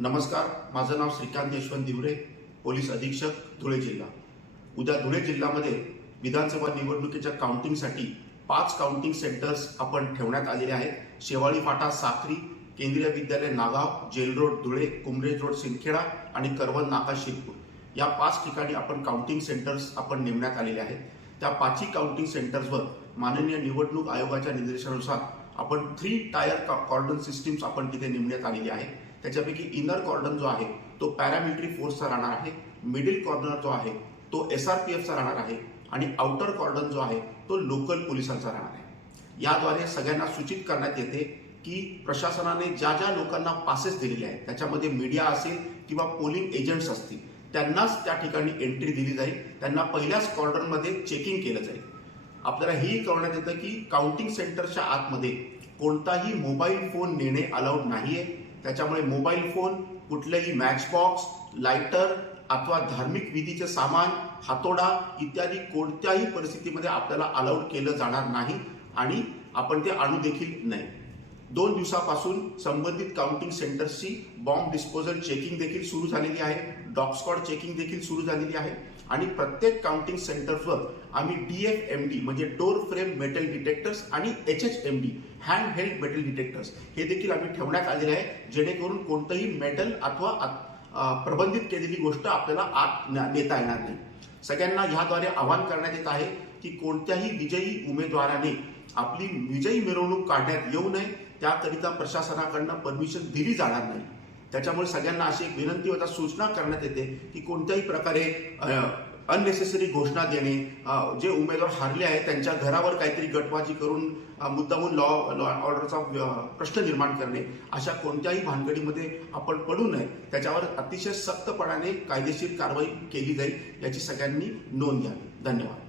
नमस्कार माझं नाव श्रीकांत यशवंत दिवरे पोलीस अधीक्षक धुळे जिल्हा उद्या धुळे जिल्ह्यामध्ये विधानसभा निवडणुकीच्या काउंटिंगसाठी पाच काउंटिंग सेंटर्स आपण ठेवण्यात आलेले आहेत शेवाळी फाटा Sakhari Kendriya Vidyalaya Nagaon jail road Dhule Kumrej road Sindkheda आणि करवल नाका शिरपूर या पाच ठिकाणी आपण काउंटिंग सेंटर्स आपण नेमण्यात आलेले आहेत त्या पाचही काउंटिंग सेंटर्सवर माननीय निवडणूक आयोगाच्या निर्देशानुसार आपण थ्री टायर कॉर्डन सिस्टीम्स आपण तिथे नेमण्यात आलेली आहे त्याच्यापैकी इनर कॉर्डन जो आहे तो पॅरामिलिटरी फोर्सचा राहणार आहे मिडिल कॉर्नर जो आहे तो एस आर पी एफचा राहणार आहे आणि आउटर कॉर्डन जो आहे तो लोकल पोलिसांचा राहणार आहे याद्वारे सगळ्यांना सूचित करण्यात येते की प्रशासनाने ज्या ज्या लोकांना पासेस दिलेले आहेत त्याच्यामध्ये मीडिया असेल किंवा पोलिंग एजंट्स असतील त्यांनाच त्या ठिकाणी एंट्री दिली जाईल त्यांना पहिल्याच कॉर्डनमध्ये चेकिंग केलं जाईल आपल्याला हेही कळवण्यात येतं की काउंटिंग सेंटरच्या आतमध्ये कोणताही मोबाईल फोन नेणे अलाउड नाहीये त्याच्यामुळे मोबाईल फोन कुठलंही बॉक्स, लाइटर, अथवा धार्मिक विधीचे सामान हातोडा इत्यादी कोणत्याही परिस्थितीमध्ये आपल्याला अलाउड केलं जाणार नाही आणि आपण ते आणू देखील नाही दोन दिवसापासून संबंधित काउंटिंग सेंटर्सची बॉम्ब डिस्पोजल चेकिंग देखील सुरू झालेली आहे डॉग चेकिंग देखील सुरू झालेली आहे आणि प्रत्येक काउंटिंग सेंटर्सवर आम्ही डी एफ एम डी म्हणजे डोर फ्रेम मेटल डिटेक्टर्स आणि H H M D hand held metal detectors हे देखील आम्ही ठेवण्यात आलेले आहे जेणेकरून कोणतंही मेटल अथवा प्रबंधित केलेली गोष्ट आपल्याला आत नेता येणार नाही सगळ्यांना ह्याद्वारे आवाहन करण्यात येत आहे की कोणत्याही विजयी उमेदवाराने आपली विजयी मिरवणूक काढण्यात येऊ नये त्याकरिता प्रशासनाकडनं परमिशन दिली जाणार नाही त्याच्यामुळे सगळ्यांना अशी एक विनंती होता सूचना करण्यात येते की कोणत्याही प्रकारे अननेसेसरी घोषणा देणे जे उमेदवार हारले आहेत त्यांच्या घरावर काहीतरी गटबाजी करून मुद्दामून लॉ लॉ ऑर्डरचा प्रश्न निर्माण करणे अशा कोणत्याही भानगडीमध्ये आपण पडू नये त्याच्यावर अतिशय सक्तपणाने कायदेशीर कारवाई केली जाईल याची सगळ्यांनी नोंद घ्यावी धन्यवाद